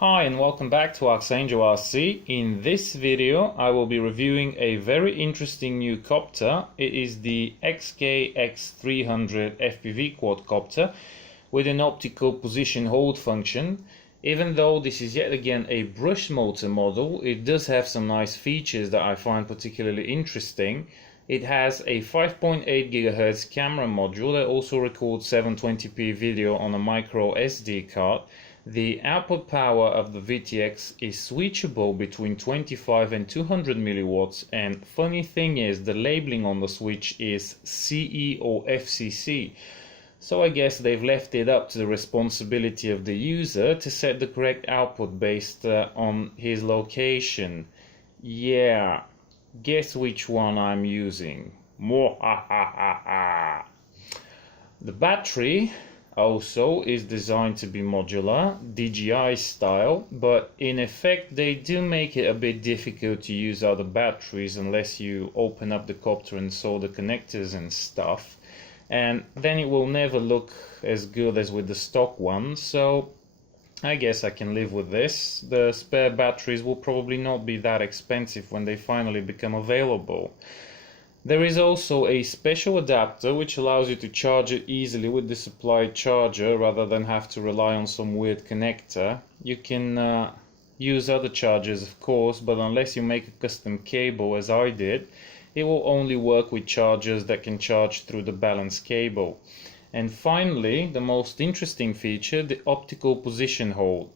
Hi and welcome back to ArxangelRC. In this video I will be reviewing a very interesting new copter. It is the X300 FPV quadcopter with an optical position hold function. Even though this is yet again a brush motor model, it does have some nice features that I find particularly interesting. It has a 5.8 GHz camera module that also records 720p video on a micro SD card. The output power of the VTX is switchable between 25 and 200 milliwatts, and funny thing is the labeling on the switch is CE or FCC. So I guess they've left it up to the responsibility of the user to set the correct output based on his location. Yeah, guess which one I'm using. The battery also is designed to be modular, DJI style, but in effect they do make it a bit difficult to use other batteries unless you open up the copter and solder connectors and stuff, and then it will never look as good as with the stock one, so I guess I can live with this. The spare batteries will probably not be that expensive when they finally become available. There is also a special adapter which allows you to charge it easily with the supplied charger rather than have to rely on some weird connector. You can use other chargers of course, but unless you make a custom cable as I did, it will only work with chargers that can charge through the balance cable. And finally, the most interesting feature, the optical position hold.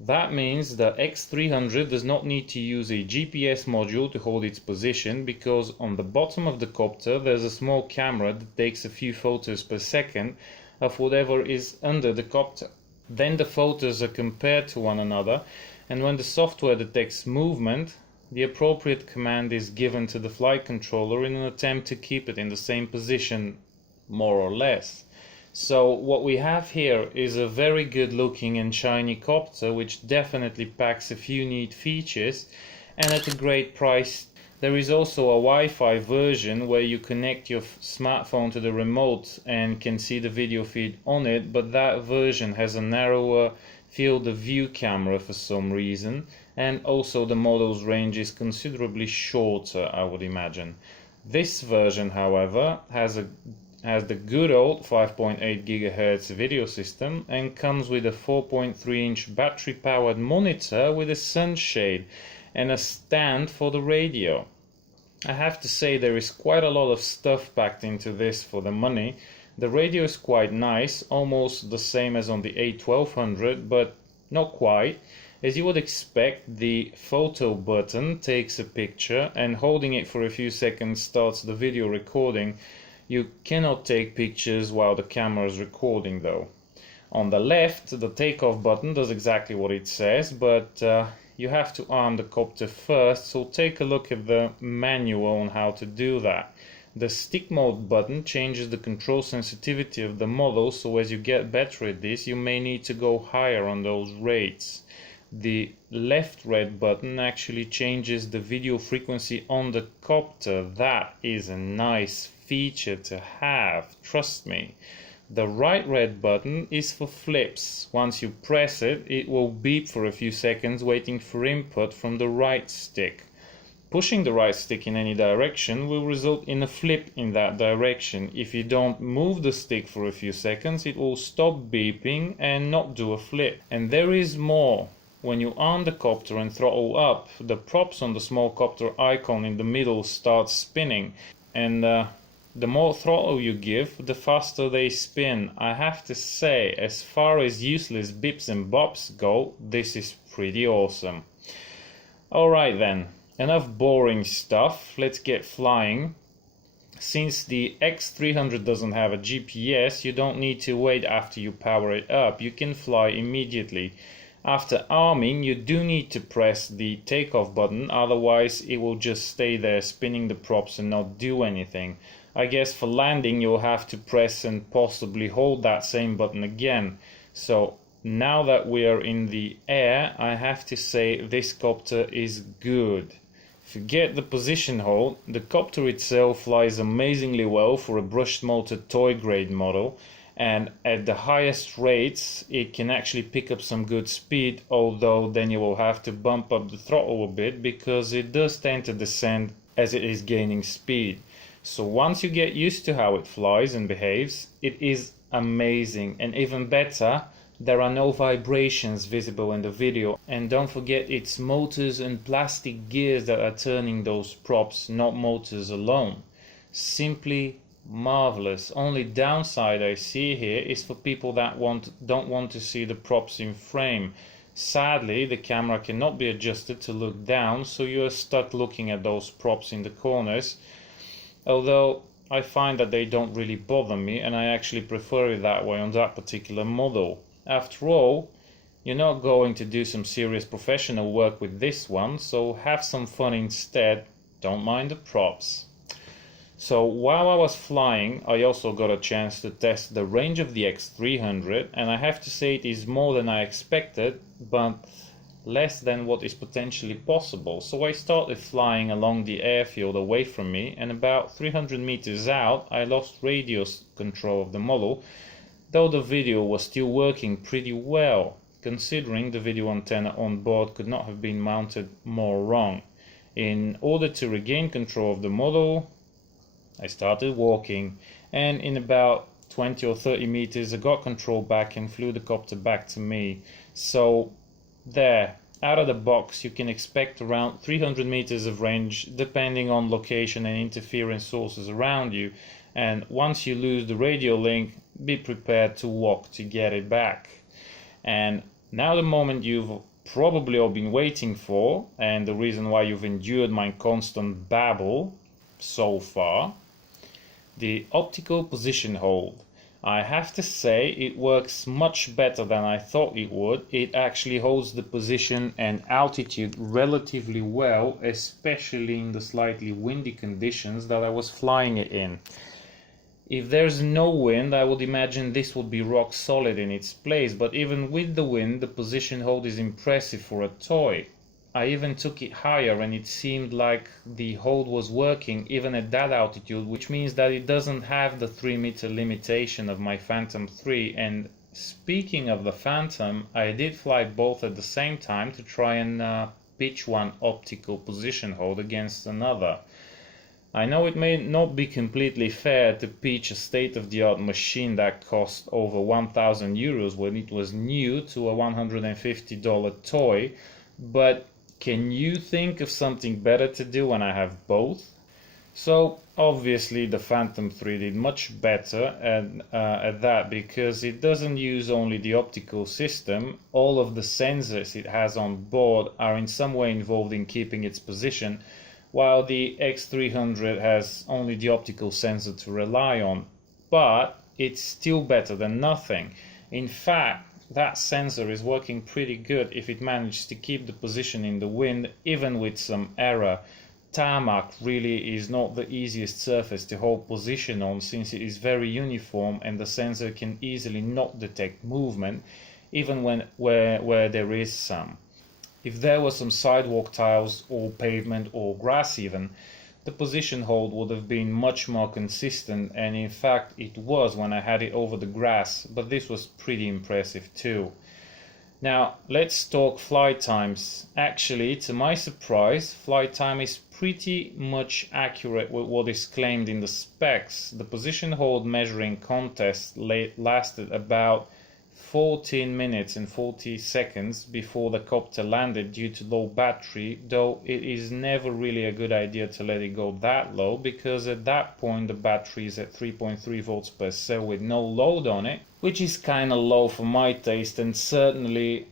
That means the X300 does not need to use a GPS module to hold its position, because on the bottom of the copter there's a small camera that takes a few photos per second of whatever is under the copter. Then the photos are compared to one another, and when the software detects movement, the appropriate command is given to the flight controller in an attempt to keep it in the same position, more or less. So what we have here is a very good looking and shiny copter which definitely packs a few neat features and at a great price. There is also a Wi-Fi version where you connect your smartphone to the remote and can see the video feed on it, but that version has a narrower field of view camera for some reason, and also the model's range is considerably shorter, I would imagine. This version, however, has the good old 5.8 GHz video system and comes with a 4.3-inch battery-powered monitor with a sunshade and a stand for the radio. I have to say there is quite a lot of stuff packed into this for the money. The radio is quite nice, almost the same as on the A1200, but not quite. As you would expect, the photo button takes a picture and holding it for a few seconds starts the video recording. You cannot take pictures while the camera is recording though. On the left, the takeoff button does exactly what it says, but you have to arm the copter first, so take a look at the manual on how to do that. The stick mode button changes the control sensitivity of the model, so as you get better at this, you may need to go higher on those rates. The left red button actually changes the video frequency on the copter. That is a nice feature to have, trust me. The right red button is for flips. Once you press it, it will beep for a few seconds waiting for input from the right stick. Pushing the right stick in any direction will result in a flip in that direction. If you don't move the stick for a few seconds, it will stop beeping and not do a flip. And there is more. When you arm the copter and throttle up, the props on the small copter icon in the middle start spinning, and the more throttle you give, the faster they spin. I have to say, as far as useless bips and bops go, this is pretty awesome. Alright then, enough boring stuff, let's get flying. Since the X300 doesn't have a GPS, you don't need to wait after you power it up, you can fly immediately. After arming, you do need to press the takeoff button, otherwise it will just stay there spinning the props and not do anything. I guess for landing you'll have to press and possibly hold that same button again. So now that we are in the air, I have to say this copter is good. Forget the position hold, the copter itself flies amazingly well for a brushed motor toy grade model, and at the highest rates it can actually pick up some good speed, although then you will have to bump up the throttle a bit because it does tend to descend as it is gaining speed. So once you get used to how it flies and behaves, it is amazing. And even better, there are no vibrations visible in the video. And don't forget, it's motors and plastic gears that are turning those props, not motors alone. Simply marvelous. Only downside I see here is for people that don't want to see the props in frame. Sadly, the camera cannot be adjusted to look down, so you are stuck looking at those props in the corners. Although I find that they don't really bother me, and I actually prefer it that way on that particular model. After all, you're not going to do some serious professional work with this one, so have some fun instead. Don't mind the props. So while I was flying, I also got a chance to test the range of the X300, and I have to say it is more than I expected, but less than what is potentially possible. So I started flying along the airfield away from me, and about 300 meters out I lost radio control of the model, though the video was still working pretty well, considering the video antenna on board could not have been mounted more wrong. In order to regain control of the model, I started walking, and in about 20 or 30 meters I got control back and flew the copter back to me. So there, out of the box, you can expect around 300 meters of range depending on location and interference sources around you, and once you lose the radio link, be prepared to walk to get it back. And now the moment you've probably all been waiting for, and the reason why you've endured my constant babble so far: the optical position hold. I have to say it works much better than I thought it would. It actually holds the position and altitude relatively well, especially in the slightly windy conditions that I was flying it in. If there's no wind, I would imagine this would be rock solid in its place, but even with the wind, the position hold is impressive for a toy. I even took it higher and it seemed like the hold was working even at that altitude, which means that it doesn't have the 3-meter limitation of my Phantom 3. And speaking of the Phantom, I did fly both at the same time to try and pitch one optical position hold against another. I know it may not be completely fair to pitch a state-of-the-art machine that cost over 1,000 euros when it was new to a $150 toy, but can you think of something better to do when I have both? So obviously the Phantom 3 did much better at that, because it doesn't use only the optical system. All of the sensors it has on board are in some way involved in keeping its position, while the X300 has only the optical sensor to rely on. But it's still better than nothing. In fact, that sensor is working pretty good if it manages to keep the position in the wind, even with some error. Tarmac really is not the easiest surface to hold position on, since it is very uniform and the sensor can easily not detect movement, even where there is some. If there were some sidewalk tiles or pavement or grass even, the position hold would have been much more consistent, and in fact it was when I had it over the grass, but this was pretty impressive too. Now let's talk flight times. Actually, to my surprise, flight time is pretty much accurate with what is claimed in the specs. The position hold measuring contest lasted about 14 minutes and 40 seconds before the copter landed due to low battery, though it is never really a good idea to let it go that low, because at that point the battery is at 3.3 volts per cell with no load on it, which is kinda low for my taste and certainly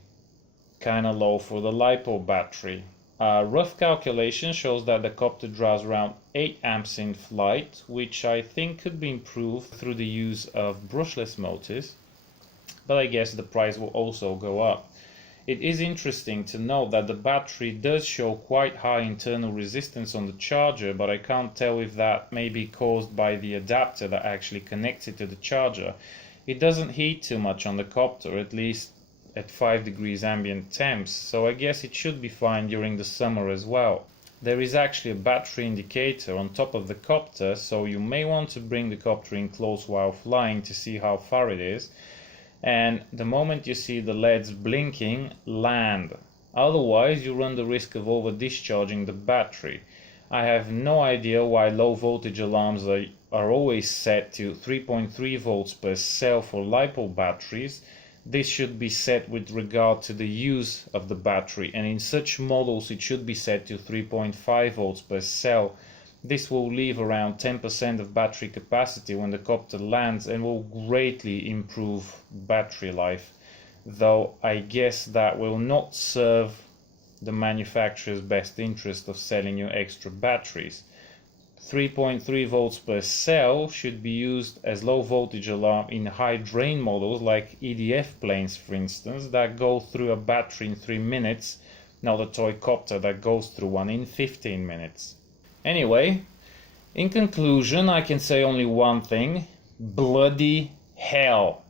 kinda low for the LiPo battery. A rough calculation shows that the copter draws around 8 amps in flight, which I think could be improved through the use of brushless motors, but I guess the price will also go up. It is interesting to note that the battery does show quite high internal resistance on the charger, but I can't tell if that may be caused by the adapter that actually connects it to the charger. It doesn't heat too much on the copter, at least at 5 degrees ambient temps, so I guess it should be fine during the summer as well. there is actually a battery indicator on top of the copter, so you may want to bring the copter in close while flying to see how far it is, and the moment you see the LEDs blinking, land. Otherwise you run the risk of over discharging the battery. I have no idea why low voltage alarms are always set to 3.3 volts per cell for LiPo batteries. This should be set with regard to the use of the battery, and in such models it should be set to 3.5 volts per cell. This will leave around 10% of battery capacity when the copter lands and will greatly improve battery life, though I guess that will not serve the manufacturer's best interest of selling you extra batteries. 3.3 volts per cell should be used as low voltage alarm in high drain models like EDF planes, for instance, that go through a battery in 3 minutes, not a toy copter that goes through one in 15 minutes. Anyway, in conclusion, I can say only one thing: bloody hell.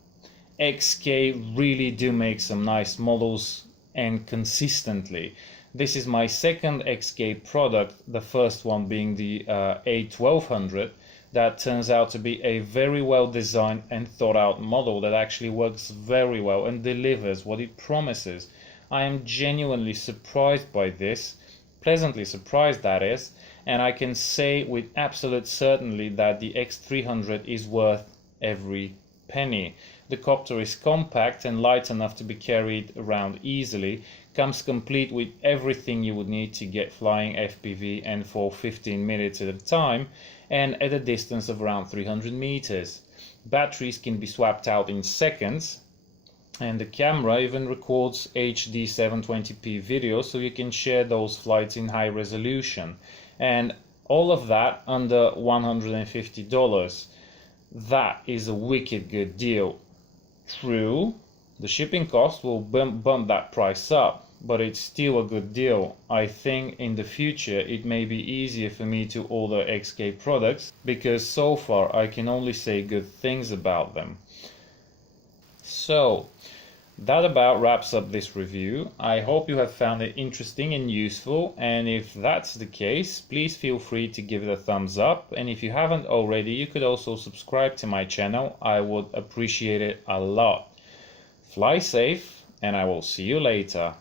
XK really do make some nice models, and consistently. This is my second XK product, the first one being the A1200, that turns out to be a very well designed and thought out model that actually works very well and delivers what it promises. I am genuinely surprised by this, pleasantly surprised that is, and I can say with absolute certainty that the X300 is worth every penny. The copter is compact and light enough to be carried around easily, comes complete with everything you would need to get flying FPV and for 15 minutes at a time, and at a distance of around 300 meters. Batteries can be swapped out in seconds, and the camera even records HD 720p video, so you can share those flights in high resolution, and all of that under $150. That is a wicked good deal. True, the shipping cost will bump that price up, but it's still a good deal. I think in the future it may be easier for me to order XK products, because so far I can only say good things about them. So that about wraps up this review. I hope you have found it interesting and useful, and if that's the case, please feel free to give it a thumbs up, and if you haven't already, you could also subscribe to my channel. I would appreciate it a lot. Fly safe, and I will see you later.